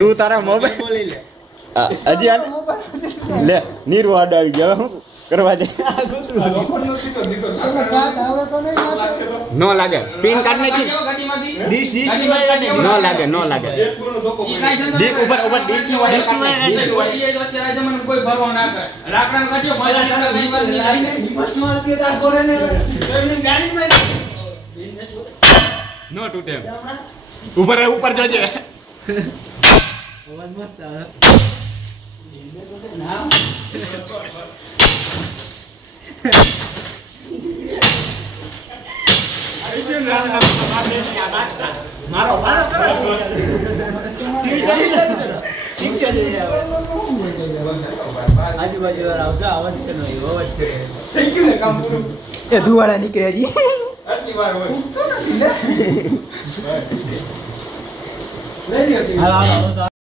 તું તારા મોબાઈલ બોલી લે હજી આ લે નીરુ આડો આવી ગયો હું કરવા જાય નો લાગે પિન કાર્ડ ને કી ડીશ ની વાયર નો લાગે ડીશ ઉપર ડીશ નું વાયર અત્યારે જમાનો કોઈ ભરવા ના કરે લાકડા કાઢ્યો હિંમત નો આલકે તા કરે ને એમની ગાડી માં નો તૂટે ઉપર જોજે અવાજ મસ્ત આવે નામ મારો શિક્ષા દે આજુબાજુ આવશે અવાજ છે નો અવાજ છે થઈ ગયું ને કામ પૂરું એ ધુવાડા નીકળ્યા જી આટલી વાર હોય તો નથી ને લઈ લ્યો